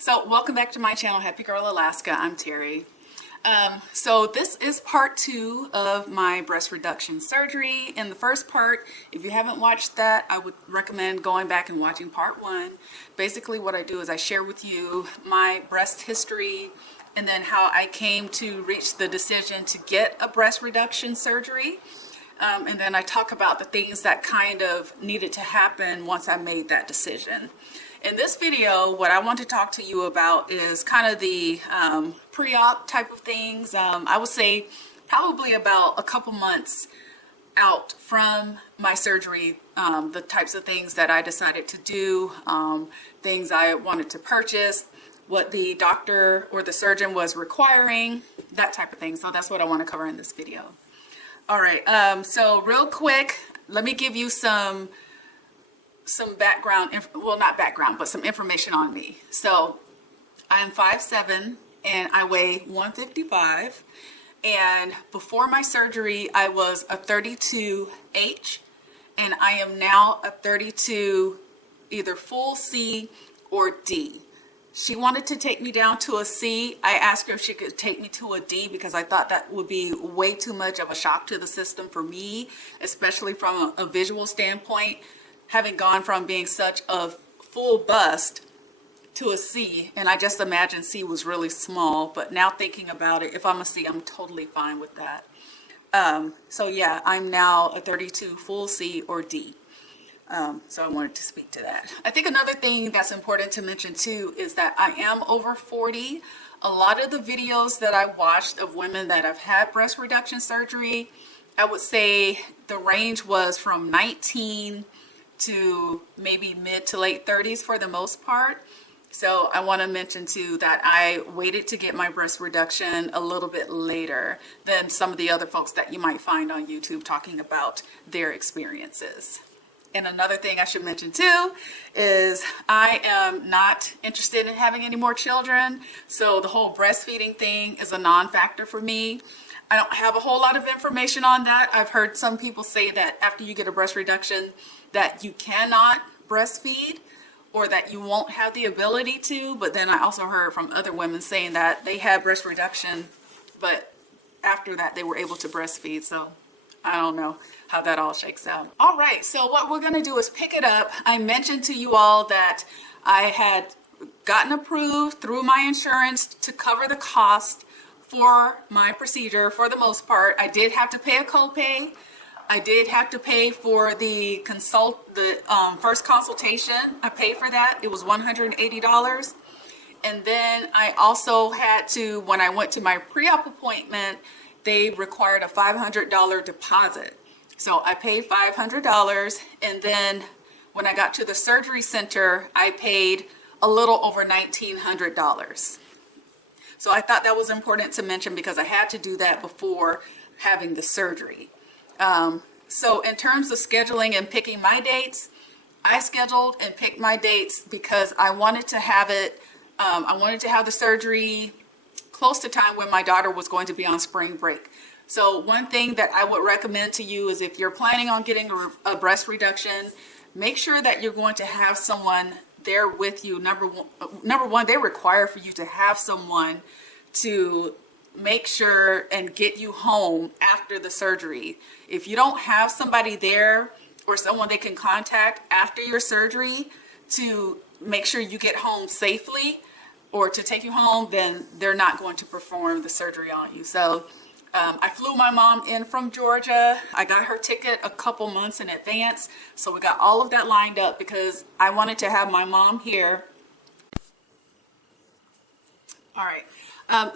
So welcome back to my channel, Happy Girl Alaska. I'm Terry. So this is part 2 of my breast reduction surgery. In the first part, if you haven't watched that, I would recommend going back and watching part 1. Basically what I do is I share with you my breast history and then how I came to reach the decision to get a breast reduction surgery. And then I talk about the things that kind of needed to happen once I made that decision. In this video, what I want to talk to you about is kind of the pre-op type of things. I would say probably about a couple months out from my surgery, the types of things that I decided to do, things I wanted to purchase, what the doctor or the surgeon was requiring, that type of thing. So that's what I want to cover in this video. All right, so real quick, let me give you some background, well, not background, but some information on me. So I'm 5'7" and I weigh 155. And before my surgery, I was a 32H, and I am now a 32, either full C or D. She wanted to take me down to a C. I asked her if she could take me to a D because I thought that would be way too much of a shock to the system for me, especially from a visual standpoint. Having gone from being such a full bust to a C, and I just imagined C was really small, but now thinking about it, if I'm a C, I'm totally fine with that. So yeah, I'm now a 32 full C or D. So I wanted to speak to that. I think another thing that's important to mention too is that I am over 40. A lot of the videos that I watched of women that have had breast reduction surgery, I would say the range was from 19 to maybe mid to late 30s for the most part. So I want to mention too that I waited to get my breast reduction a little bit later than some of the other folks that you might find on YouTube talking about their experiences. And another thing I should mention too is I am not interested in having any more children. So the whole breastfeeding thing is a non-factor for me. I don't have a whole lot of information on that. I've heard some people say that after you get a breast reduction that you cannot breastfeed or that you won't have the ability to, but then I also heard from other women saying that they had breast reduction, but after that they were able to breastfeed. So I don't know how that all shakes out. All right, so what we're gonna do is pick it up. I mentioned to you all that I had gotten approved through my insurance to cover the cost for my procedure. For the most part, I did have to pay a copay. I did have to pay for the first consultation. I paid for that. It was $180. And then I also had to, when I went to my pre-op appointment, they required a $500 deposit. So I paid $500, and then when I got to the surgery center, I paid a little over $1,900. So I thought that was important to mention because I had to do that before having the surgery. So in terms of scheduling and picking my dates, I scheduled and picked my dates because I wanted to have it, I wanted to have the surgery close to time when my daughter was going to be on spring break. So one thing that I would recommend to you is if you're planning on getting a breast reduction, make sure that you're going to have someone there with you. Number one, they require for you to have someone to make sure and get you home after the surgery. If you don't have somebody there or someone they can contact after your surgery to make sure you get home safely or to take you home, then they're not going to perform the surgery on you. So I flew my mom in from Georgia. I got her ticket a couple months in advance. So we got all of that lined up because I wanted to have my mom here. All right.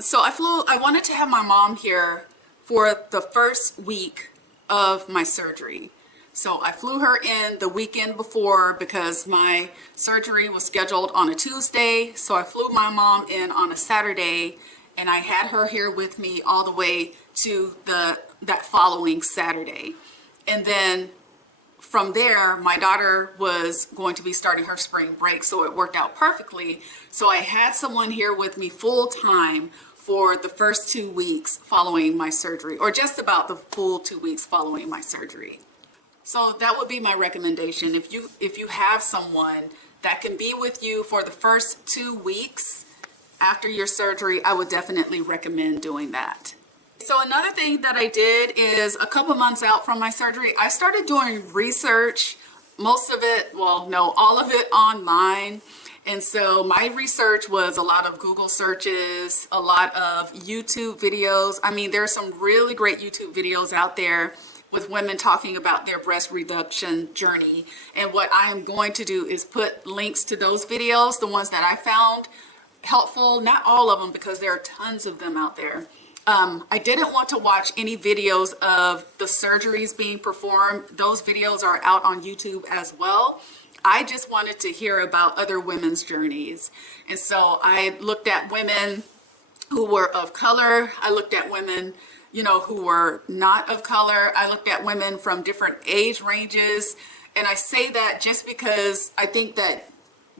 So I wanted to have my mom here for the first week of my surgery. So I flew her in the weekend before because my surgery was scheduled on a Tuesday. So I flew my mom in on a Saturday, and I had her here with me all the way to that following Saturday. And then from there, my daughter was going to be starting her spring break, so it worked out perfectly. So I had someone here with me full time for the first 2 weeks following my surgery, or just about the full 2 weeks following my surgery. So that would be my recommendation. If you have someone that can be with you for the first 2 weeks after your surgery, I would definitely recommend doing that. So another thing that I did is a couple months out from my surgery, I started doing research, most of it, well, no, all of it online. And so my research was a lot of Google searches, a lot of YouTube videos. I mean, there's some really great YouTube videos out there with women talking about their breast reduction journey. And what I am going to do is put links to those videos, the ones that I found helpful, not all of them because there are tons of them out there. I didn't want to watch any videos of the surgeries being performed. Those videos are out on YouTube as well. I just wanted to hear about other women's journeys. And so I looked at women who were of color. I looked at women, you know, who were not of color. I looked at women from different age ranges. And I say that just because I think that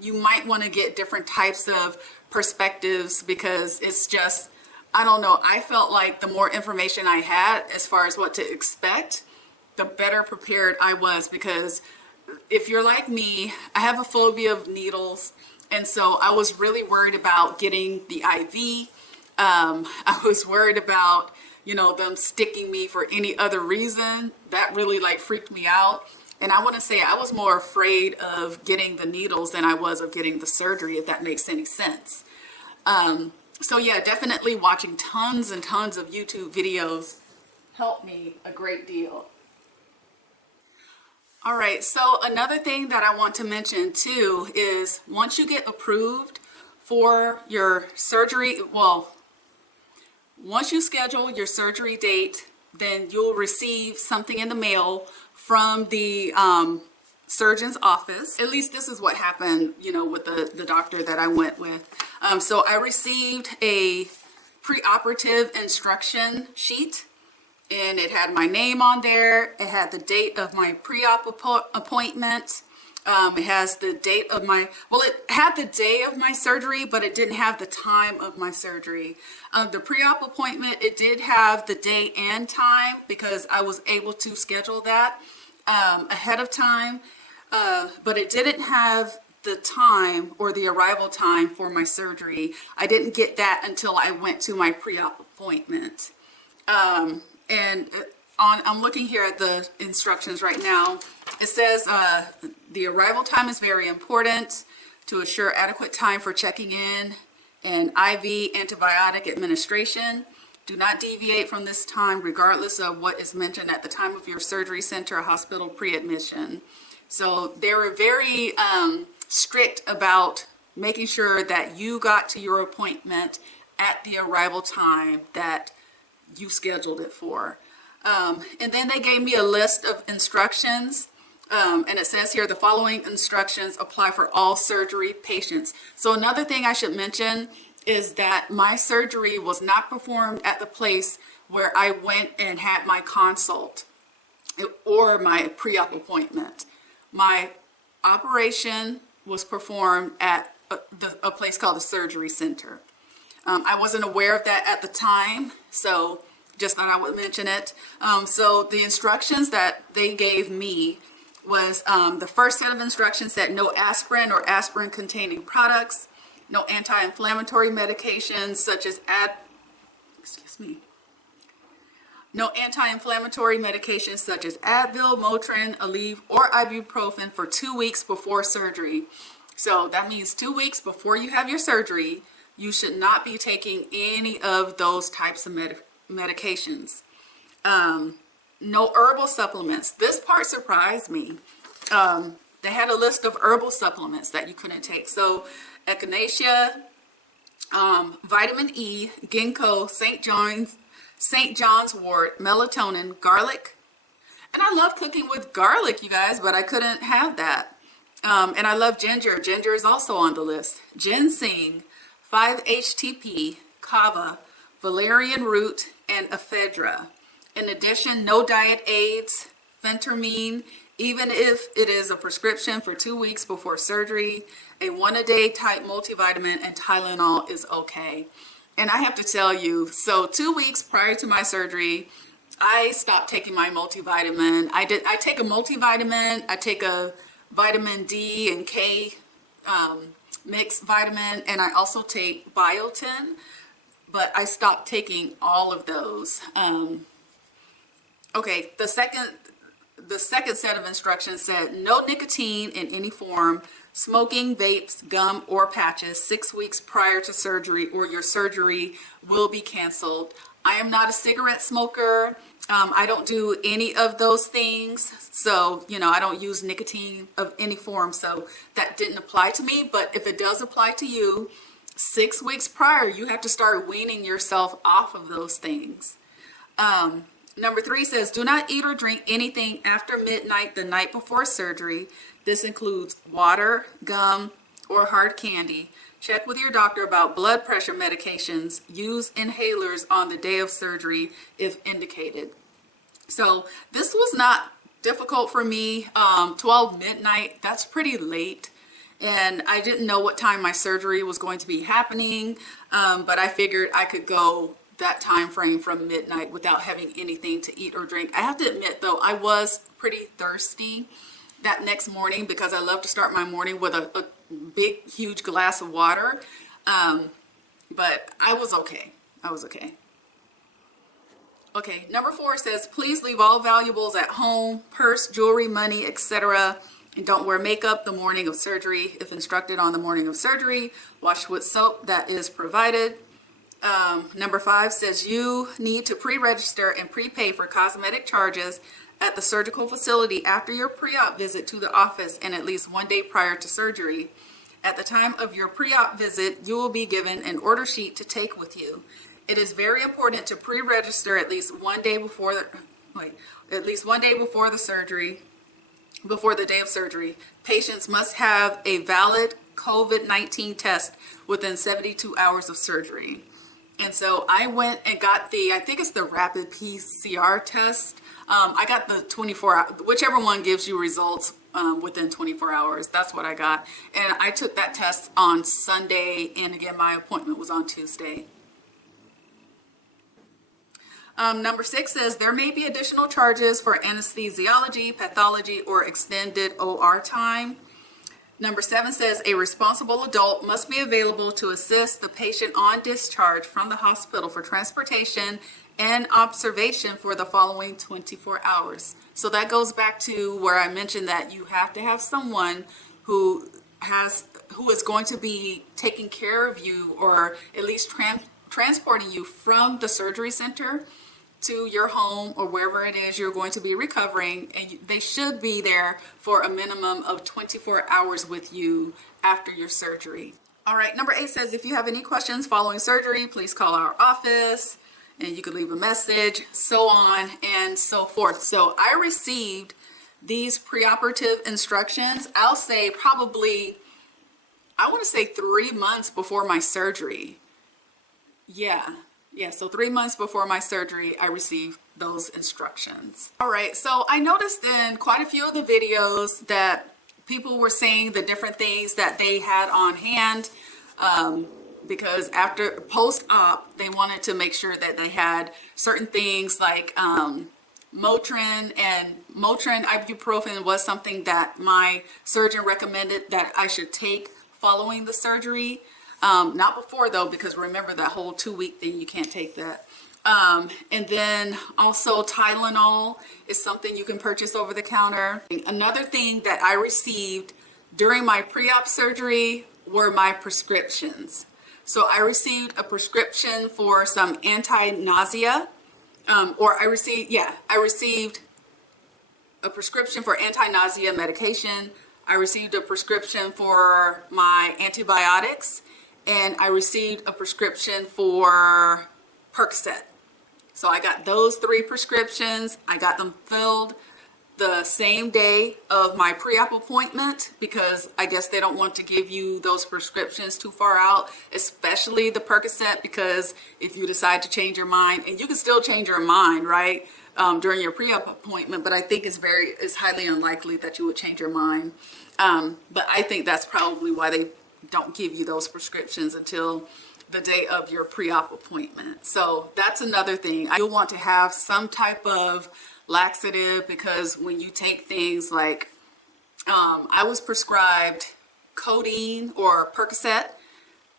you might want to get different types of perspectives, because it's just, I don't know, I felt like the more information I had as far as what to expect, the better prepared I was. Because if you're like me, I have a phobia of needles. And so I was really worried about getting the IV. I was worried about, you know, them sticking me for any other reason. That really like freaked me out. And I want to say I was more afraid of getting the needles than I was of getting the surgery, if that makes any sense. So yeah, definitely watching tons and tons of YouTube videos helped me a great deal. All right, so another thing that I want to mention too is once you get approved for your surgery, well, once you schedule your surgery date, then you'll receive something in the mail from the surgeon's office. At least this is what happened, you know, with the doctor that I went with. So I received a pre-operative instruction sheet, and it had my name on there. It had the date of my pre-op appointment. It has the date of my, well, it had the day of my surgery, but it didn't have the time of my surgery. The pre-op appointment, it did have the day and time because I was able to schedule that ahead of time, but it didn't have the time or the arrival time for my surgery. I didn't get that until I went to my pre-op appointment. And I'm looking here at the instructions right now. It says the arrival time is very important to assure adequate time for checking in and IV antibiotic administration. Do not deviate from this time regardless of what is mentioned at the time of your surgery center or hospital pre-admission. So they were very strict about making sure that you got to your appointment at the arrival time that you scheduled it for. And then they gave me a list of instructions, and it says here the following instructions apply for all surgery patients. So another thing I should mention is that my surgery was not performed at the place where I went and had my consult or my pre-op appointment. My operation was performed at a place called the surgery center. I wasn't aware of that at the time, so just thought I would mention it. So the instructions that they gave me was the first set of instructions said no aspirin or aspirin containing products, no anti-inflammatory medications such as no anti-inflammatory medications such as Advil, Motrin, Aleve, or ibuprofen for 2 weeks before surgery. So that means 2 weeks before you have your surgery, you should not be taking any of those types of medications. No herbal supplements. This part surprised me. They had a list of herbal supplements that you couldn't take. So echinacea, vitamin E, ginkgo, St. John's wort, melatonin, garlic. And I love cooking with garlic, you guys, but I couldn't have that. And I love ginger. Ginger is also on the list. Ginseng, 5-HTP, kava, valerian root, and ephedra. In addition, no diet aids, phentermine, even if it is a prescription for 2 weeks before surgery. A 1-a-day type multivitamin and Tylenol is okay. And I have to tell you, so 2 weeks prior to my surgery, I stopped taking my multivitamin. I take a multivitamin, I take a vitamin D and K mixed vitamin, and I also take biotin, but I stopped taking all of those. Okay, the second set of instructions said no nicotine in any form, smoking, vapes, gum, or patches 6 weeks prior to surgery, or your surgery will be canceled. I am not a cigarette smoker. I don't do any of those things. So, I don't use nicotine of any form. So that didn't apply to me. But if it does apply to you, 6 weeks prior, you have to start weaning yourself off of those things. Number 3 says, do not eat or drink anything after midnight the night before surgery. This includes water, gum, or hard candy. Check with your doctor about blood pressure medications. Use inhalers on the day of surgery if indicated. So this was not difficult for me. 12 midnight, that's pretty late. And I didn't know what time my surgery was going to be happening. But I figured I could go that time frame from midnight without having anything to eat or drink. I have to admit though, I was pretty thirsty that next morning because I love to start my morning with a big, huge glass of water. But I was okay. Okay, number 4 says, please leave all valuables at home, purse, jewelry, money, etc. And don't wear makeup the morning of surgery. If instructed on the morning of surgery, wash with soap that is provided. Number 5 says you need to pre-register and prepay for cosmetic charges at the surgical facility after your pre-op visit to the office and at least 1 day prior to surgery. At the time of your pre-op visit, you will be given an order sheet to take with you. It is very important to pre-register at least 1 day before the surgery, before the day of surgery. Patients must have a valid COVID-19 test within 72 hours of surgery. And so I went and got I think it's the rapid PCR test. I got the 24-hour, whichever one gives you results within 24 hours. That's what I got. And I took that test on Sunday, and again, my appointment was on Tuesday. Number 6 says there may be additional charges for anesthesiology, pathology, or extended OR time. Number 7 says a responsible adult must be available to assist the patient on discharge from the hospital for transportation and observation for the following 24 hours. So that goes back to where I mentioned that you have to have someone who is going to be taking care of you, or at least transporting you from the surgery center to your home or wherever it is you're going to be recovering, and they should be there for a minimum of 24 hours with you after your surgery. All right, number 8 says if you have any questions following surgery, please call our office, and you could leave a message, so on and so forth. So I received these preoperative instructions, I'll say probably, I want to say 3 months before my surgery. Yeah, so 3 months before my surgery, I received those instructions. All right, so I noticed in quite a few of the videos that people were saying the different things that they had on hand, because after post-op, they wanted to make sure that they had certain things like Motrin, and Motrin ibuprofen was something that my surgeon recommended that I should take following the surgery. Not before though, because remember that whole 2-week thing, you can't take that. And then also Tylenol is something you can purchase over the counter. Another thing that I received during my pre-op surgery were my prescriptions. So I received a prescription for some anti-nausea, I received a prescription for anti-nausea medication. I received a prescription for my antibiotics, and I received a prescription for Percocet. So I got those 3 prescriptions. I got them filled the same day of my pre-op appointment, because I guess they don't want to give you those prescriptions too far out, especially the Percocet, because if you decide to change your mind, and you can still change your mind, right, during your pre-op appointment, but I think it's highly unlikely that you would change your mind. But I think that's probably why they don't give you those prescriptions until the day of your pre-op appointment. So that's another thing. You'll want to have some type of laxative, because when you take things like I was prescribed codeine or Percocet.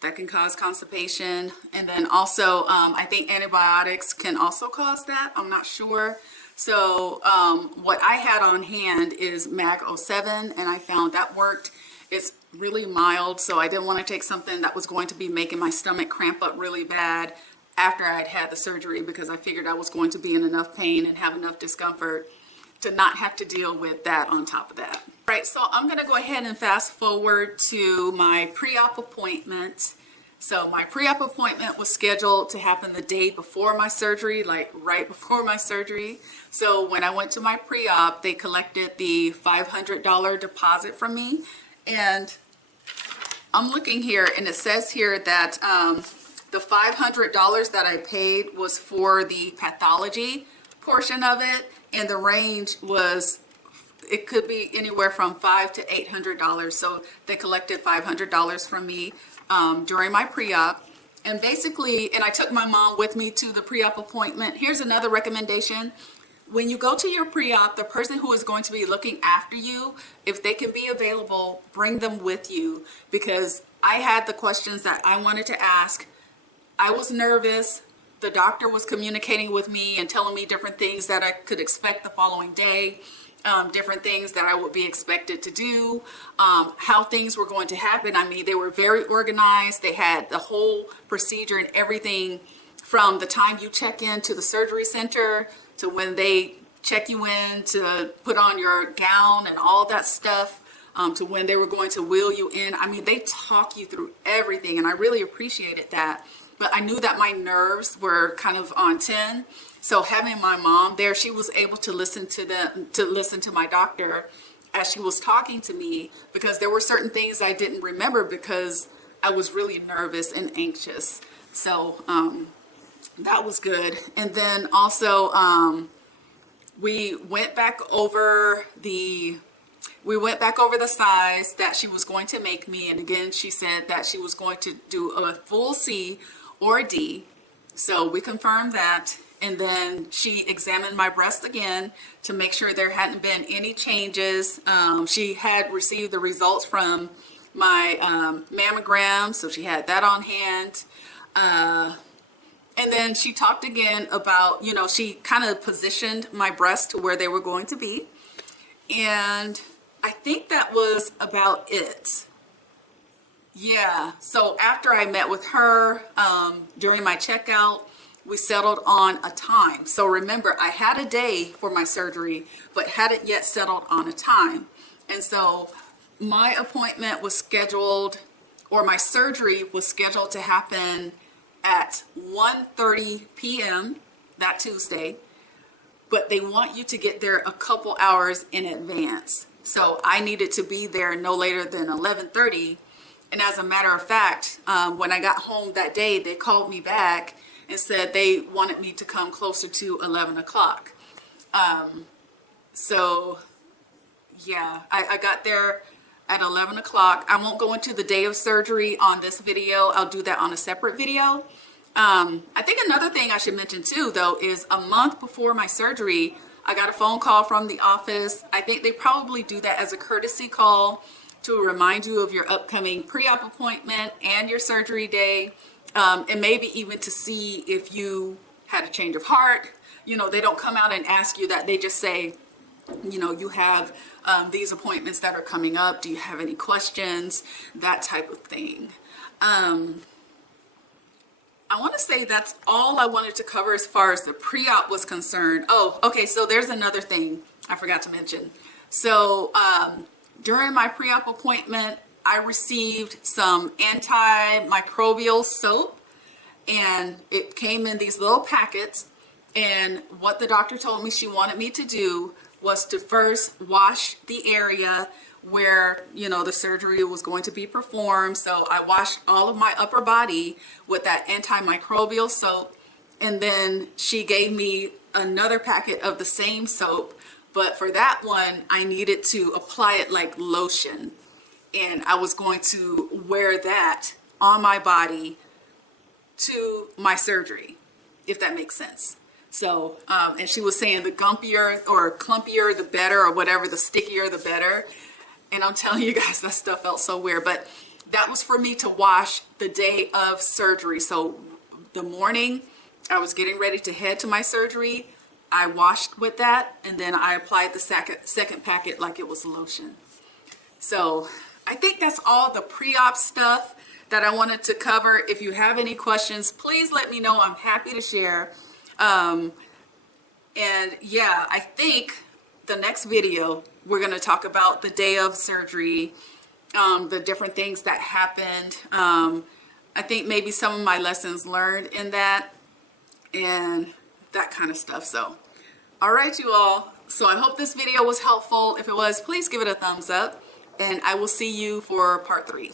That can cause constipation. And then also, I think antibiotics can also cause that. I'm not sure. So what I had on hand is Mag 07, and I found that worked. It's really mild, so I didn't want to take something that was going to be making my stomach cramp up really bad after I'd had the surgery, because I figured I was going to be in enough pain and have enough discomfort to not have to deal with that on top of that. Right, so I'm going to go ahead and fast forward to my pre-op appointment. So my pre-op appointment was scheduled to happen the day before my surgery, like right before my surgery. So when I went to my pre-op, they collected the $500 deposit from me. And I'm looking here, and it says here that the $500 that I paid was for the pathology portion of it, and the range was, it could be anywhere from $500 to $800. So they collected $500 from me during my pre-op. And basically, and I took my mom with me to the pre-op appointment. Here's another recommendation. When you go to your pre-op, the person who is going to be looking after you, if they can be available, bring them with you, because I had the questions that I wanted to ask. I was nervous. The doctor was communicating with me and telling me different things that I could expect the following day, different things that I would be expected to do, how things were going to happen. I mean, they were very organized. They had the whole procedure and everything from the time you check into the surgery center to when they check you in to put on your gown and all that stuff, to when they were going to wheel you in. I mean, they talk you through everything, and I really appreciated that. But I knew that my nerves were kind of on 10. So having my mom there, she was able to listen to my doctor as she was talking to me, because there were certain things I didn't remember because I was really nervous and anxious. So that was good. And then also we went back over the size that she was going to make me. And again, she said that she was going to do a full C or a D. So we confirmed that. And then she examined my breast again to make sure there hadn't been any changes. She had received the results from my mammogram, so she had that on hand. And then she talked again about, you know, she kind of positioned my breasts to where they were going to be. And I think that was about it. Yeah, so after I met with her during my checkout, we settled on a time. So remember, I had a day for my surgery, but hadn't yet settled on a time. And so my appointment was scheduled, or my surgery was scheduled to happen at 1:30 p.m. that Tuesday, but they want you to get there a couple hours in advance. So I needed to be there no later than 11:30. And as a matter of fact, when I got home that day, they called me back and said they wanted me to come closer to 11 o'clock. So yeah, I got there at 11 o'clock. I won't go into the day of surgery on this video. I'll do that on a separate video. I think another thing I should mention too, though, is a month before my surgery, I got a phone call from the office. I think they probably do that as a courtesy call to remind you of your upcoming pre-op appointment and your surgery day, and maybe even to see if you had a change of heart. You know, they don't come out and ask you that. They just say, you know, you have these appointments that are coming up. Do you have any questions? That type of thing. I want to say that's all I wanted to cover as far as the pre-op was concerned. Oh, okay, so there's another thing I forgot to mention. So during my pre-op appointment, I received some antimicrobial soap, and it came in these little packets. And what the doctor told me she wanted me to do was to first wash the area where, you know, the surgery was going to be performed. So I washed all of my upper body with that antimicrobial soap. And then she gave me another packet of the same soap. But for that one, I needed to apply it like lotion. And I was going to wear that on my body to my surgery, if that makes sense. So, and she was saying the gumpier or clumpier, the better, or whatever, the stickier, the better. And I'm telling you guys, that stuff felt so weird. But that was for me to wash the day of surgery. So the morning I was getting ready to head to my surgery, I washed with that, and then I applied the second packet like it was lotion. So I think that's all the pre-op stuff that I wanted to cover. If you have any questions, please let me know. I'm happy to share. And yeah, I think the next video, we're going to talk about the day of surgery, the different things that happened. I think maybe some of my lessons learned in that and that kind of stuff. So, all right, you all. So I hope this video was helpful. If it was, please give it a thumbs up, and I will see you for part 3.